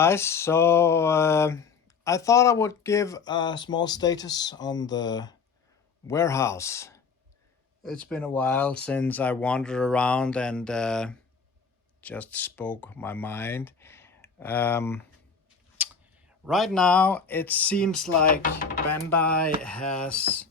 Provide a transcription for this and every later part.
Guys, so I thought I would give a small status on the warehouse. It's been a while since I wandered around and just spoke my mind. Um, right now, it seems like Bandai has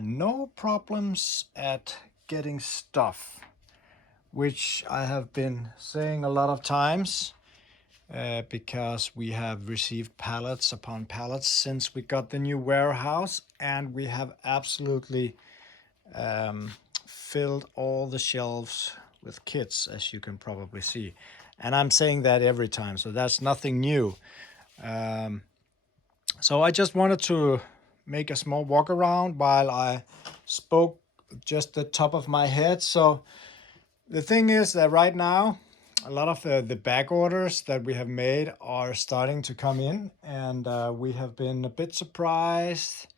no problems at getting stuff, which I have been saying a lot of times. Because we have received pallets upon pallets since we got the new warehouse, and we have absolutely filled all the shelves with kits, as you can probably see. And I'm saying that every time, so that's nothing new. So I just wanted to make a small walk around while I spoke just the top of my head. So the thing is that right now, a lot of the back orders that we have made are starting to come in, and we have been a bit surprised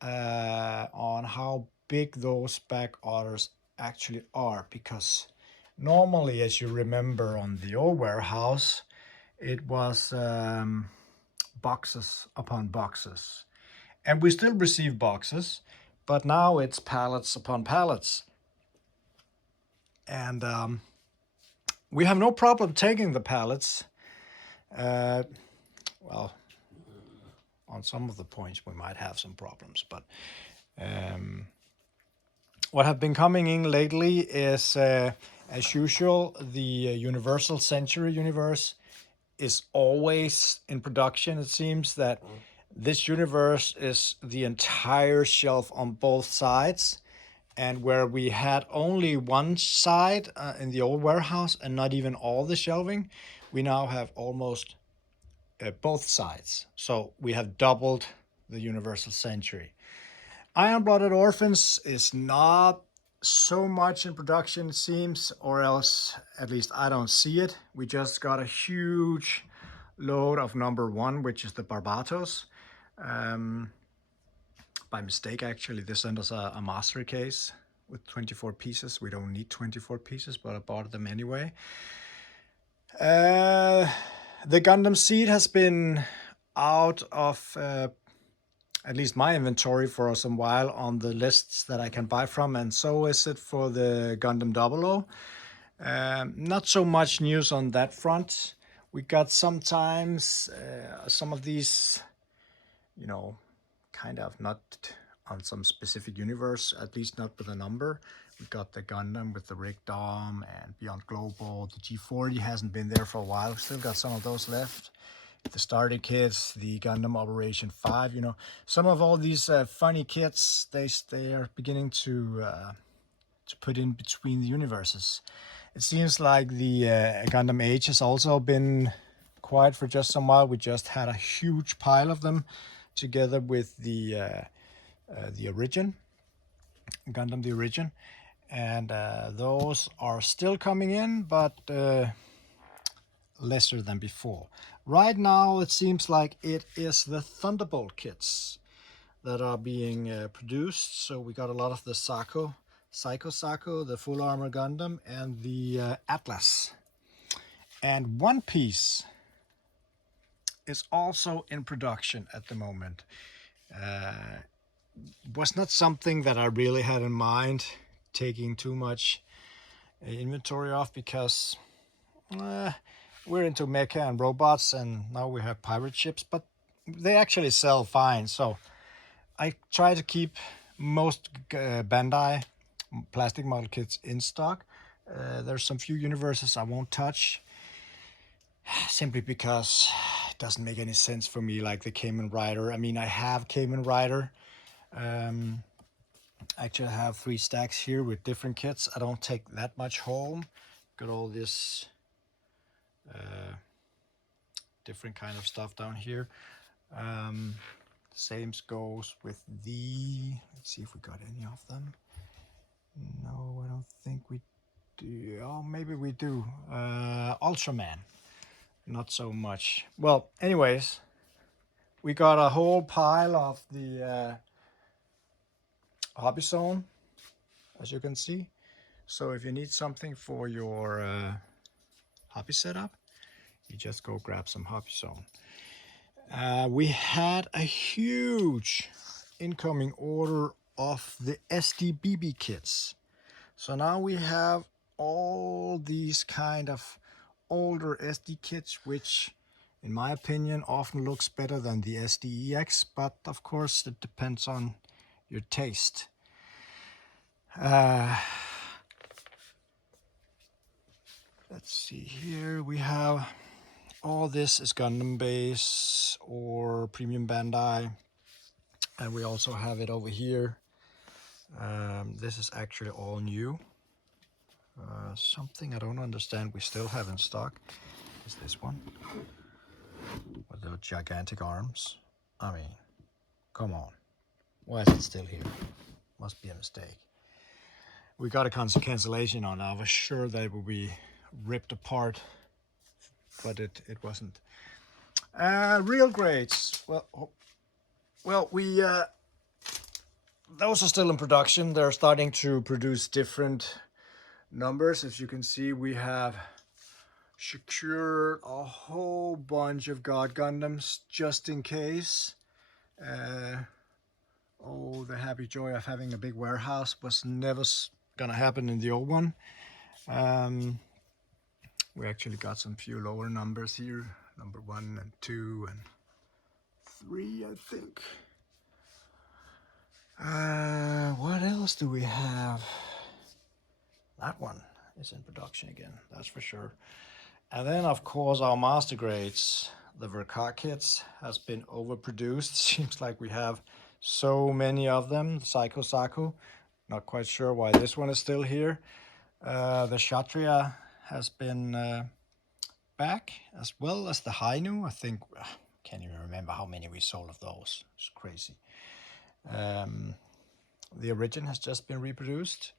on how big those back orders actually are, because normally, as you remember on the old warehouse, it was boxes upon boxes, and we still receive boxes, but now it's pallets upon pallets. And we have no problem taking the pallets. Well, on some of the points we might have some problems, but what have been coming in lately is, as usual, the Universal Century universe is always in production. It seems that this universe is the entire shelf on both sides, and where we had only one side in the old warehouse and not even all the shelving, we now have almost both sides. So we have doubled the Universal Century. Iron-Blooded Orphans is not so much in production, it seems, or else at least I don't see it. We just got a huge load of number one, which is the Barbatos. By mistake, actually, they sent us a master case with 24 pieces. We don't need 24 pieces, but I bought them anyway. The Gundam Seed has been out of at least my inventory for some while on the lists that I can buy from, and so is it for the Gundam 00. Not so much news on that front. We got sometimes some of these, kind of not on some specific universe, at least not with a number. We got the Gundam with the Rig Dom and Beyond Global. The G40 hasn't been there for a while. We've still got some of those left. The starter kits, the Gundam Operation 5, some of all these funny kits, they are beginning to put in between the universes. It seems like the Gundam Age has also been quiet for just some while. We just had a huge pile of them together with the Origin, Gundam the Origin, and those are still coming in, but lesser than before. Right now, it seems like it is the Thunderbolt kits that are being produced. So we got a lot of the Psycho Sako, the Full Armor Gundam, and the Atlas. And One Piece is also in production at the moment. Was not something that I really had in mind taking too much inventory of, because we're into mecha and robots, and now we have pirate ships, but they actually sell fine. So I try to keep most Bandai plastic model kits in stock. There's some few universes I won't touch, simply because it doesn't make any sense for me, like the Kamen Rider. I mean, I have Kamen Rider. Actually, I have 3 stacks here with different kits. I don't take that much home. Got all this different kind of stuff down here. Same goes with the, let's see if we got any of them. No, I don't think we do. Oh, maybe we do. Ultraman, not so much. Well, anyways, we got a whole pile of the Hobby Zone, as you can see. So if you need something for your hobby setup, you just go grab some Hobby Zone. We had a huge incoming order of the SDBB kits. So now we have all these kind of older SD kits, which in my opinion often looks better than the SDEX, but of course it depends on your taste. Let's see here, we have all this is Gundam base or Premium Bandai, and we also have it over here. This is actually all new. Something I don't understand we still have in stock is this one with the gigantic arms. I mean, come on, why is it still here? Must be a mistake. We got a cancellation on it. I was sure that it would be ripped apart, but it wasn't. Real grades. Well, we those are still in production. They're starting to produce different numbers. As you can see, we have secured a whole bunch of God Gundams just in case. Oh, the happy joy of having a big warehouse was never gonna happen in the old one. We actually got some few lower numbers here, number 1 and 2 and 3, I think. What else do we have? That one is in production again, that's for sure. And then of course our master grades, the Restock kits, has been overproduced. Seems like we have so many of them. Psycho Saku, not quite sure why this one is still here. The Kshatriya has been back, as well as the Hainu. I think, can't even remember how many we sold of those. It's crazy. The Origin has just been reproduced.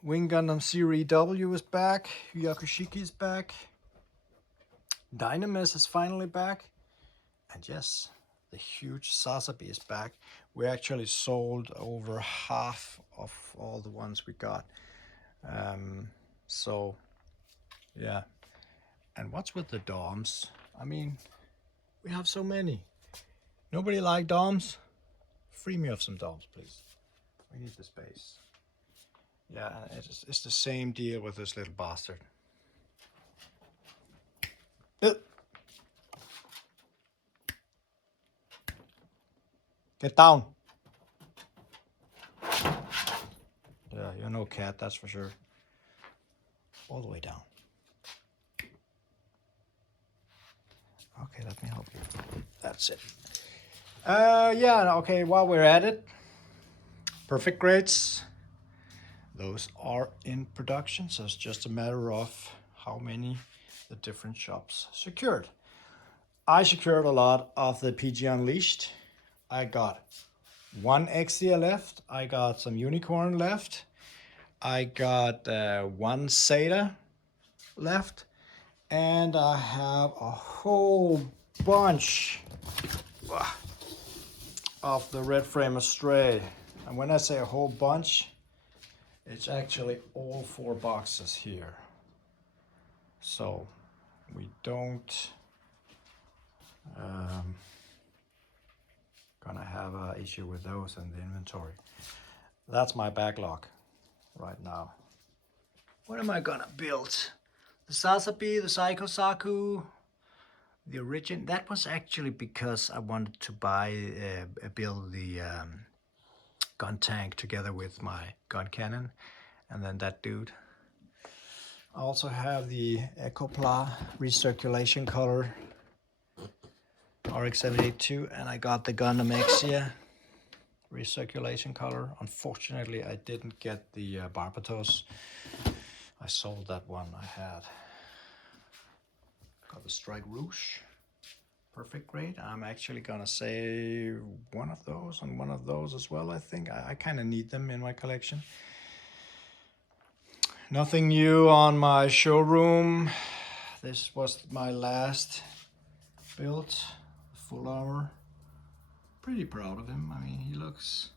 Wing Gundam Series W is back. Yakushiki is back. Dynamis is finally back. And yes, the huge Sasabi is back. We actually sold over half of all the ones we got. So, yeah. And what's with the DOMs? I mean, we have so many. Nobody like DOMs? Free me of some DOMs, please. We need the space. Yeah, it's the same deal with this little bastard. Get down. Yeah, you're no cat, that's for sure. All the way down. Okay, let me help you. That's it. Yeah, okay, while we're at it, perfect grades. Those are in production, so it's just a matter of how many the different shops secured. I secured a lot of the PG Unleashed. I got 1 Exia left. I got some Unicorn left. I got 1 Zeta left. And I have a whole bunch of the Red Frame Astray. And when I say a whole bunch, it's actually all 4 boxes here. So we don't gonna have an issue with those in the inventory. That's my backlog right now. What am I gonna build? The Sasabi, the Psycho Saku, the Origin. That was actually because I wanted to build the gun tank together with my gun cannon, and then that dude. I also have the Ecopla recirculation color RX-782, and I got the Gundam Exia recirculation color. Unfortunately, I didn't get the Barbatos. I sold that one I had. Got the Strike Rouge, perfect grade. I'm actually gonna save one of those and one of those as well. I think I kind of need them in my collection. Nothing new on my showroom. This was my last build, full armor. Pretty proud of him. I mean, he looks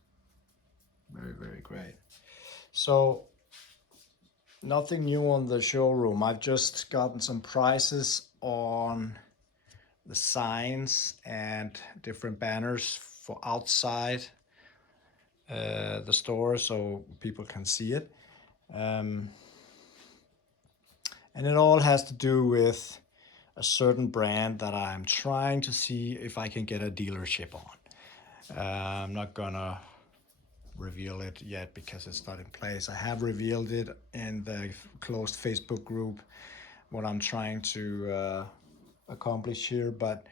very, very great. So nothing new on the showroom. I've just gotten some prices on the signs and different banners for outside the store so people can see it. And it all has to do with a certain brand that I'm trying to see if I can get a dealership on. I'm not gonna reveal it yet because it's not in place. I have revealed it in the closed Facebook group, what I'm trying to accomplish here, but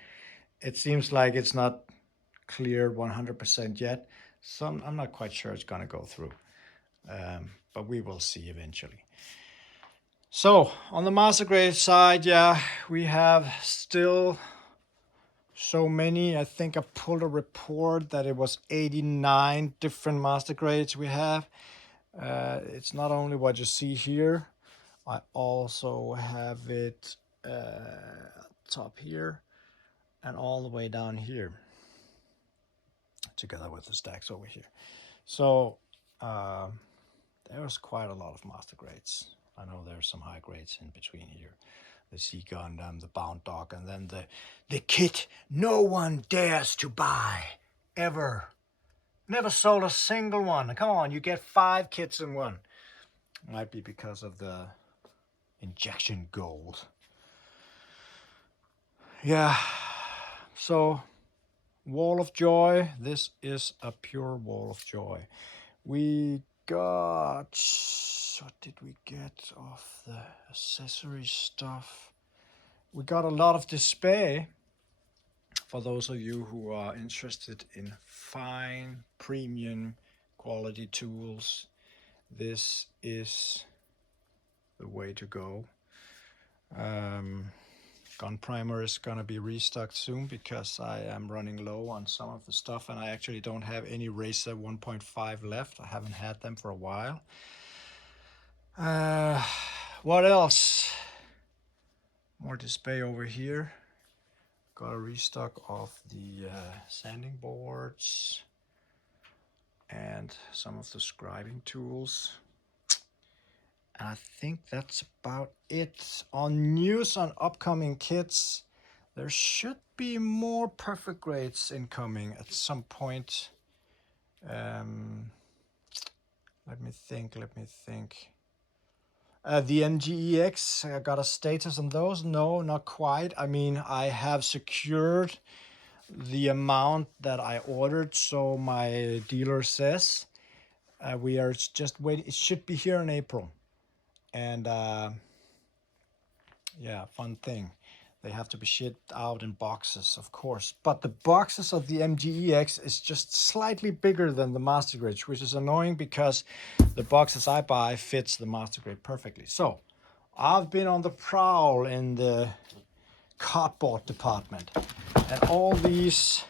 it seems like it's not clear 100% yet. So I'm not quite sure it's gonna go through, but we will see eventually. So on the master grade side, yeah, we have still so many. I think I pulled a report that it was 89 different master grades we have. It's not only what you see here. I also have it top here and all the way down here, together with the stacks over here. So there's quite a lot of master grades. I know there's some high grades in between here. The Sea Gundam, the Bound Dog, and then the kit no one dares to buy, ever. Never sold a single one. Come on, you get 5 kits in one. Might be because of the injection gold. Yeah, so wall of joy. This is a pure wall of joy. We got, what did we get of the accessory stuff? We got a lot of display for those of you who are interested in fine premium quality tools. This is the way to go. Gun primer is gonna be restocked soon because I am running low on some of the stuff, and I actually don't have any Racer 1.5 left. I haven't had them for a while. What else? More display over here. Got a restock of the sanding boards and some of the scribing tools. And I think that's about it. On news on upcoming kits, there should be more perfect grades incoming at some point. Let me think. The MGEX, I got a status on those? No, not quite. I mean, I have secured the amount that I ordered, so my dealer says we are just waiting. It should be here in April. And yeah, fun thing. They have to be shipped out in boxes, of course. But the boxes of the MGEX is just slightly bigger than the Master Grade, which is annoying because the boxes I buy fits the Master Grade perfectly. So I've been on the prowl in the cardboard department. And all these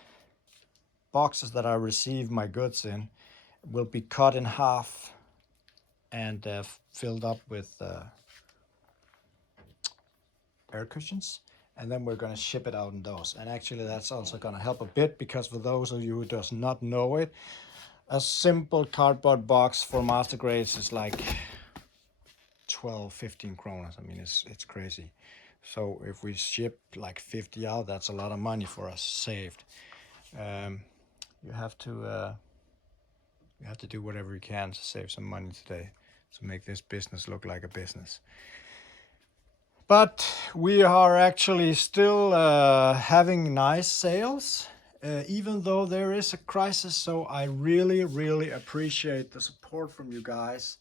boxes that I receive my goods in will be cut in half and filled up with air cushions, and then we're going to ship it out in those. And actually that's also going to help a bit, because for those of you who does not know it, a simple cardboard box for master grades is like 12-15 kroner. I mean, it's crazy. So if we ship like 50 out, that's a lot of money for us saved. You have to do whatever you can to save some money today to make this business look like a business. But we are actually still having nice sales, even though there is a crisis. So I really, really appreciate the support from you guys.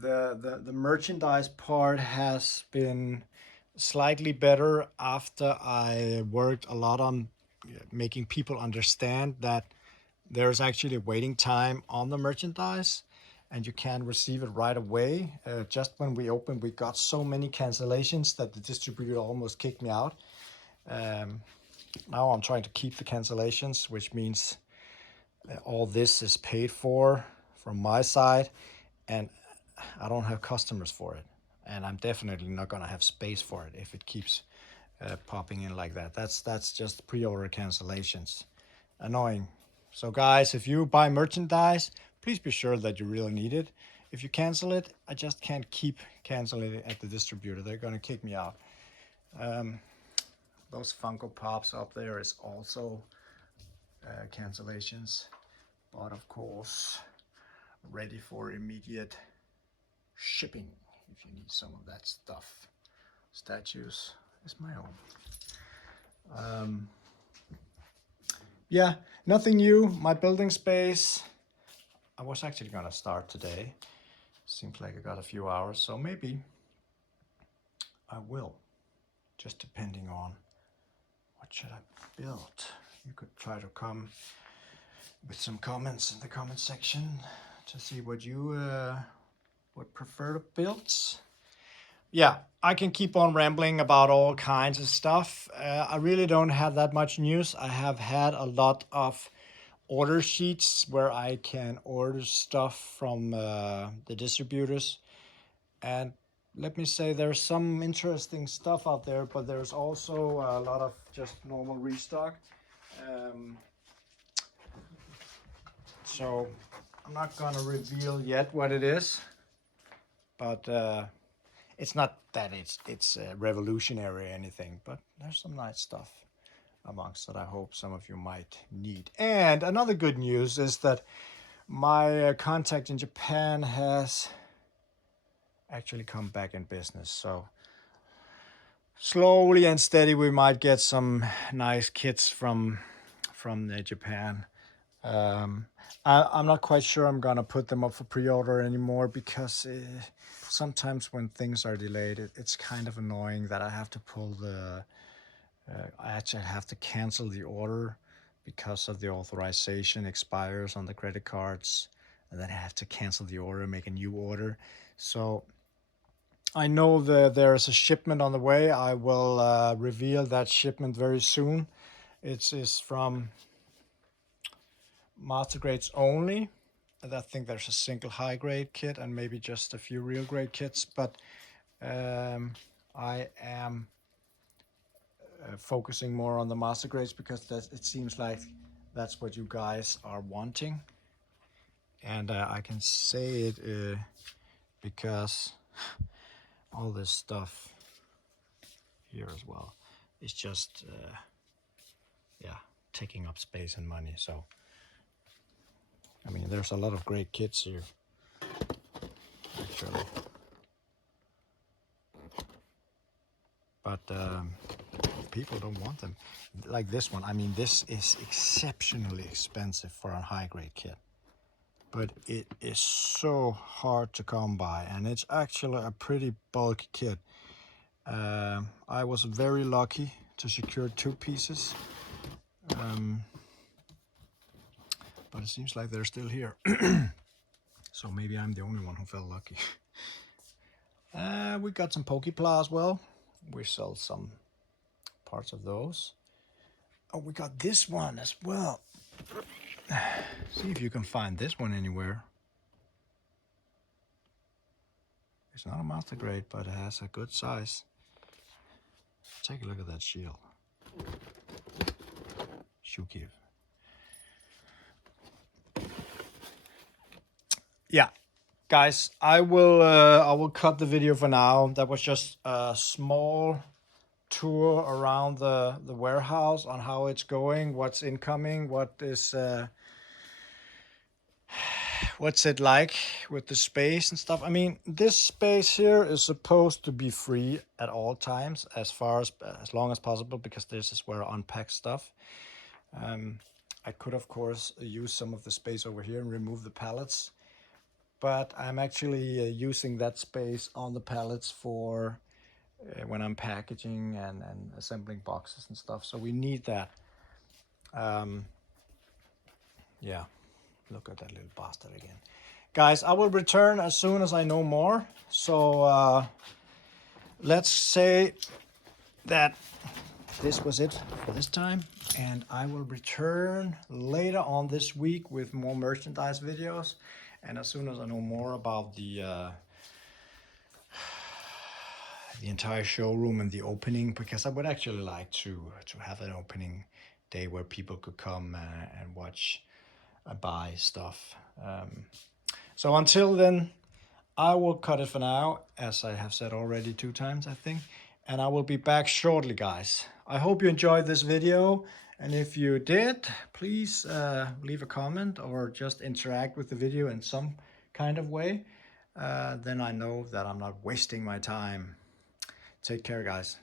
The merchandise part has been slightly better after I worked a lot on making people understand that there's actually a waiting time on the merchandise, and you can receive it right away. Just when we opened, we got so many cancellations that the distributor almost kicked me out. Now I'm trying to keep the cancellations, which means all this is paid for from my side, and I don't have customers for it. And I'm definitely not gonna have space for it if it keeps popping in like that. That's just pre-order cancellations. Annoying. So guys, if you buy merchandise, please be sure that you really need it. if you cancel it, I just can't keep canceling it at the distributor. They're gonna kick me out. Those Funko Pops up there is also Cancellations, but of course ready for immediate shipping if you need some of that stuff. Statues is my own. Yeah, nothing new. My building space, I was actually gonna start today. Seems like I got a few hours, so maybe I will, just depending on what should I build. You could try to come with some comments in the comment section to see what you would prefer to build. Yeah, I can keep on rambling about all kinds of stuff. I really don't have that much news. I have had a lot of order sheets where I can order stuff from the distributors. And let me say, there's some interesting stuff out there, but there's also a lot of just normal restock. So I'm not gonna reveal yet what it is, but it's not that it's revolutionary or anything, but there's some nice stuff amongst that I hope some of you might need. And another good news is that my contact in Japan has actually come back in business. So slowly and steady we might get some nice kits from Japan. I'm not quite sure I'm gonna put them up for pre-order anymore because sometimes when things are delayed, it's kind of annoying that I have to pull the I actually have to cancel the order because of the authorization expires on the credit cards, and then I have to cancel the order and make a new order. So I know that there is a shipment on the way. I will reveal that shipment very soon. It is from master grades only. I think there's a single high grade kit and maybe just a few real grade kits, but I am focusing more on the master grades because it seems like that's what you guys are wanting. And I can say it because all this stuff here as well is just yeah, taking up space and money. So I mean, there's a lot of great kits here actually, but people don't want them. Like this one, I mean, this is exceptionally expensive for a high grade kit, but it is so hard to come by, and it's actually a pretty bulky kit. I was very lucky to secure 2 pieces, but it seems like they're still here. So maybe I'm the only one who felt lucky. We got some Pokepla as well. We sell some parts of those. Oh, we got this one as well. See if you can find this one anywhere. It's not a master grade, but it has a good size. Take a look at that shield. Shukiv. Yeah, guys, I will cut the video for now. That was just a small tour around the warehouse on how it's going, what's incoming, what's it like with the space and stuff. I mean, this space here is supposed to be free at all times as long as possible, because this is where I unpack stuff. I could of course use some of the space over here and remove the pallets, but I'm actually using that space on the pallets for when I'm packaging and assembling boxes and stuff. So we need that. Yeah, look at that little bastard again. Guys, I will return as soon as I know more. So let's say that this was it for this time, and I will return later on this week with more merchandise videos. And as soon as I know more about the entire showroom and the opening, because I would actually like to have an opening day where people could come and watch, buy stuff. So until then, I will cut it for now, as I have said already 2 times, I think. And I will be back shortly, guys. I hope you enjoyed this video. And if you did, please leave a comment or just interact with the video in some kind of way. Then I know that I'm not wasting my time. Take care, guys.